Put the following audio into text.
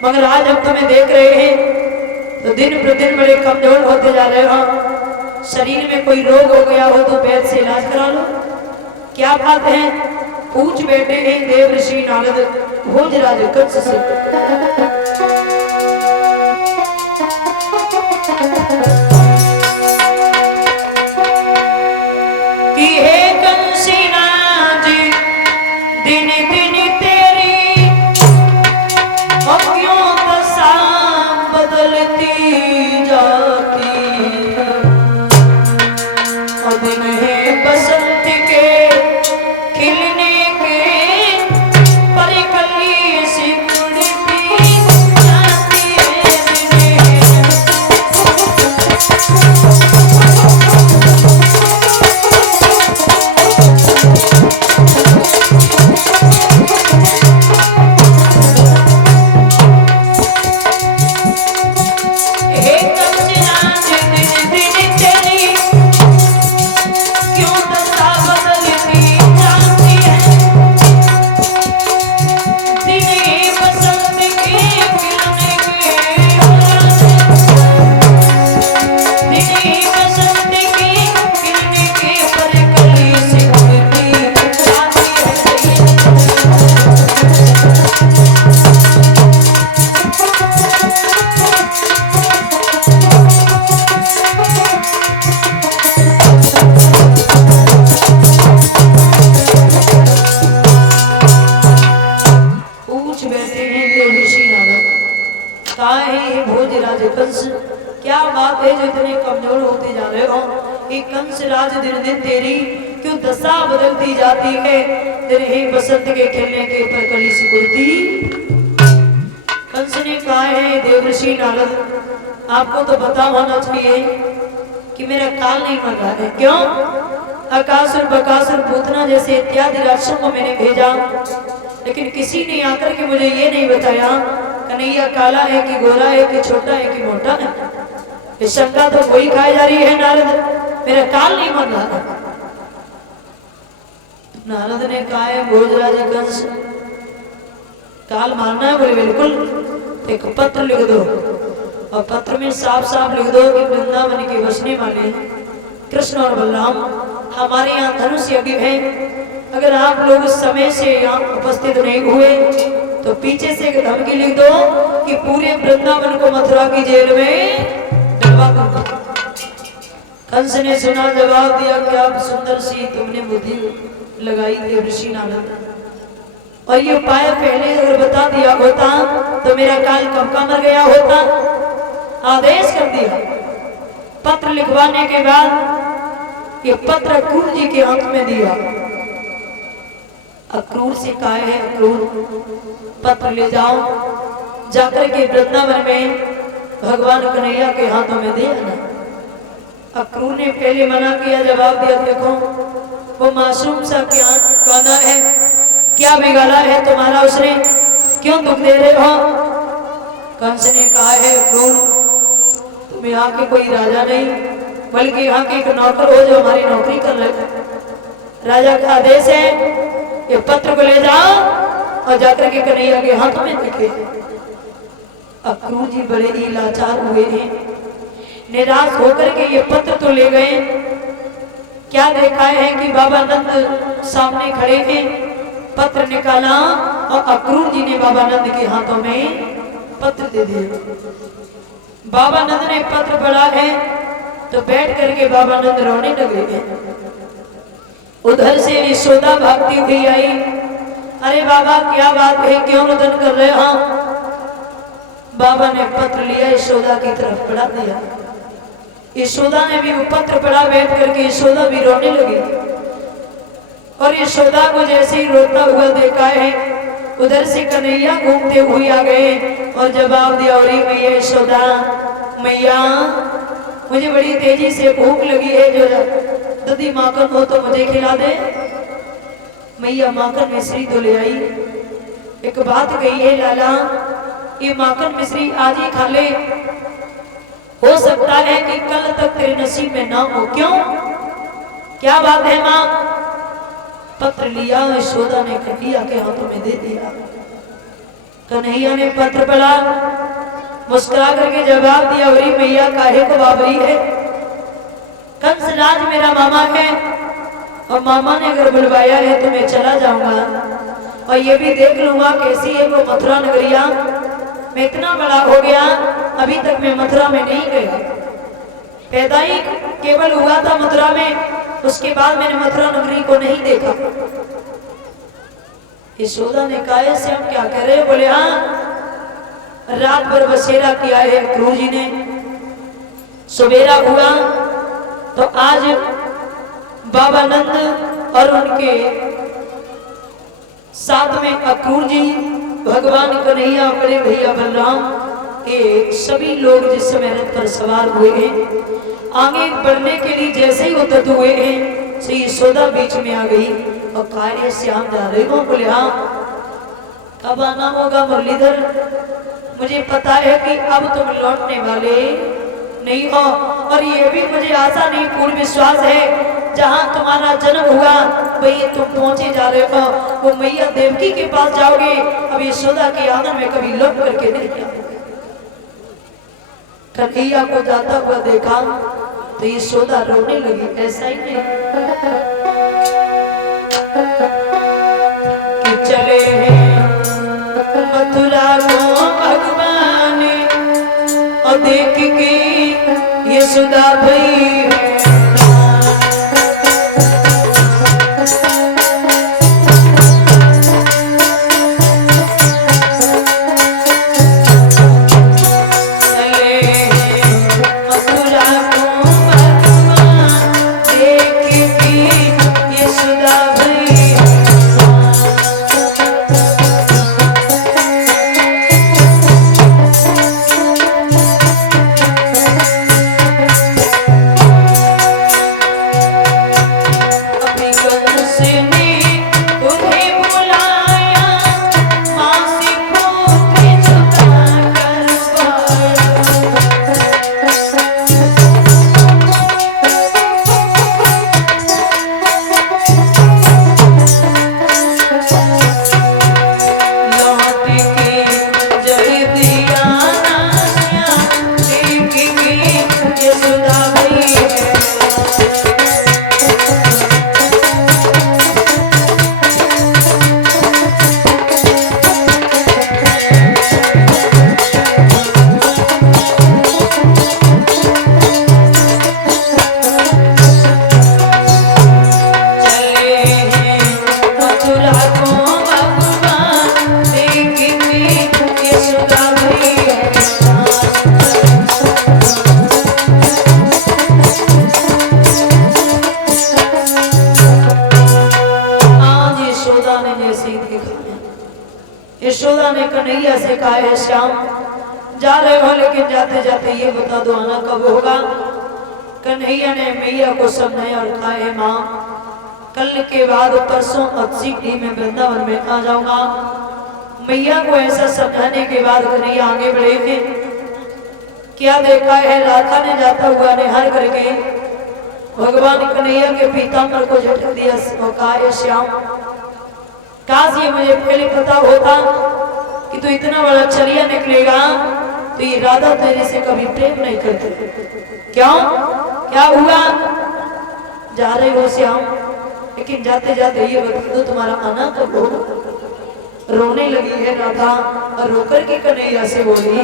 मगर आज हम तुम्हें देख रहे हैं तो दिन प्रतिदिन बड़े कमजोर होते जा रहे हो। शरीर में कोई रोग हो गया हो तो वैद्य से इलाज करा लो। क्या बात है? पूछ बैठे हैं देव ऋषि नारद भोजराज कंस से। कि हे कंसीराज दिन दिन तेरी और क्यों दशा बदलती जाती, और दिन है बसंत के खिलने के पर कली सिकुड़ती जाती है। क्या बात है जो इतने कमजोर होते जा रहे हो? कि कंस राज दिन दिन तेरी क्यों दशा बदलती जाती है, तेरे ही बसंत के खेलने के पर कली सिकुड़ती। कंस ने कहा है देव ऋषि नारद, आपको तो पता होना चाहिए कि मेरा काल नहीं मर रहा है। क्यों? अकासुर बकासुर पूतना जैसे इत्यादि राक्षसों को मैंने भेजा, लेकिन किसी ने आकर के मुझे ये नहीं बताया कन्हैया काला है कि गोरा है कि छोटा है कि मोटा है। इस शंका तो वही खाई जा रही है नारद, मेरा काल नहीं मर रहा। नारद ने कहा है भोजराज कंस, काल मारना है? बोले बिल्कुल। एक पत्र लिख दो और पत्र में साफ साफ लिख दो कि वृंदावन के बसने वाले कृष्ण और बलराम हमारे यहाँ धनुष यज्ञ है। अगर आप लोग समय से यहाँ उपस्थित नहीं हुए तो पीछे से एक धमकी लिख दो कि पूरे वृंदावन को मथुरा की जेल में डलवा दूंगा। कंस ने सुना, जवाब दिया कि आप सुंदर सी तुमने बुद्धि लगाई थी ऋषि नारद, और ये उपाय पहले अगर बता दिया होता तो मेरा काल कब का मर गया होता। आदेश कर दिया। पत्र लिखवाने के बाद ये पत्र अक्रूर जी के हाथ में दिया। अक्रूर से कहा है, अक्रूर पत्र ले जाओ, जाकर के वृंदावन में भगवान कन्हैया के हाथों में दे आना। अक्रूर ने पहले मना किया, जवाब दिया देखो वो मासूम सा क्या कहना है, क्या बिगाड़ा है तुम्हारा उसने, क्यों दुख दे रहे हो? कंस ने कहा है अक्रूर, तुम यहाँ के कोई राजा नहीं बल्कि यहाँ के एक नौकर हो जो हमारी नौकरी कर रहे। राजा का आदेश है ये पत्र को ले जाओ और जाकर के कन्हैया के हाथ में लिखे। अक्रूर जी बड़े ही लाचार हुए हैं, निराश होकर के ये पत्र तो ले गए। क्या देखा है कि बाबा नंद सामने खड़े हैं, पत्र निकाला और अक्रूर जी ने बाबा नंद के हाथों में पत्र दे दिया। बाबा नंद ने पत्र पढ़ा है तो बैठ करके बाबा नंद रोने लगे। उधर से यशोदा भागती हुई आई, अरे बाबा क्या बात है, क्यों रुदन कर रहे हो? बाबा ने पत्र लिया, यशोदा की तरफ पढ़ा दिया। यशोदा ने भी वो पत्र पढ़ा, बैठ करके यशोदा भी रोने लगी। और यशोदा को जैसे ही रोता हुआ देखा है, उधर से कन्हैया घूमते हुए आ गए और जवाब दिया, अरे मैया यशोदा, मैया मुझे बड़ी तेजी से भूख लगी है, जो दधी माखन हो तो मुझे खिला दे। मैया माखन मिश्री तो ले आई। एक बात कही है लाला, ये माखन मिश्री आज ही खा ले, हो सकता है कि कल तक तेरे नसीब में ना हो। क्यों? क्या बात है माँ? पत्र लिया, यशोदा ने कन्हैया के हाथों में दे दिया। कन्हैया ने पत्र पढ़ा, मुस्कुरा करके जवाब दिया, अरे मैया काहे को बाबरी है, कंसराज मेरा मामा है और मामा ने अगर बुलवाया है तो मैं चला जाऊंगा और ये भी देख लूंगा कैसी है वो मथुरा नगरिया। मैं इतना बड़ा हो गया अभी तक मैं मथुरा में नहीं गया, पैदा ही केवल हुआ था मथुरा में, उसके बाद मैंने मथुरा नगरी को नहीं देखा। यशोदा ने कहा से हम क्या कह रहे हैं? बोले हाँ, रात भर बसेरा किया है क्रूर जी ने, सवेरा हुआ तो आज बाबा नंद और उनके साथ में अक्रूर जी, भगवान कन्हैया, बड़े भैया बलराम, ये सभी लोग जिस समय रथ पर सवार हुए हैं, आगे बढ़ने के लिए जैसे ही उद्यत हुए हैं, श्री यशोदा बीच में आ गई और कार्य श्याम जा रहे हो। बोले हाँ, कब आना होगा मुरलीधर? मुझे पता है कि अब तुम लौटने वाले नहीं हो और ये भी मुझे आशा नहीं, पूर्ण विश्वास है जहां तुम्हारा जन्म हुआ वही तुम पहुंचे जा रहे हो, वो मैया देवकी के पास जाओगे, अब यशोदा के आंगन में कभी लौट करके नहीं जाओगे। कन्हैया को जाता हुआ देखा तो यशोदा रोने लगी, ऐसा ही नहीं कि चले हैं मथुरा को भगवान और देख के यशोदा भई यशोदा ने कन्हैया से कहा है श्याम जा रहे हो लेकिन जाते जाते ये बता दो आना कब होगा? कन्हैया ने मैया को समझाया और कहा है माँ कल के बाद परसों अक्षी में वृंदावन में आ जाऊंगा। मैया को ऐसा समझाने के बाद कन्हैया आगे बढ़े थे, क्या देखा है राधा ने जाता हुआ निहार करके भगवान कन्हैया के पीताम्बर को झटक दिया और कहा है श्याम काश ये मुझे पहले पता होता कि तू इतना बड़ा चलिया निकलेगा तो ये राधा तेरे से कभी प्रेम नहीं करते। क्यों? क्या हुआ? जा रहे हो श्याम लेकिन जाते जाते ये बता दो तुम्हारा आना कब होगा? रोने लगी है राधा और रोकर के कन्हैया से बोली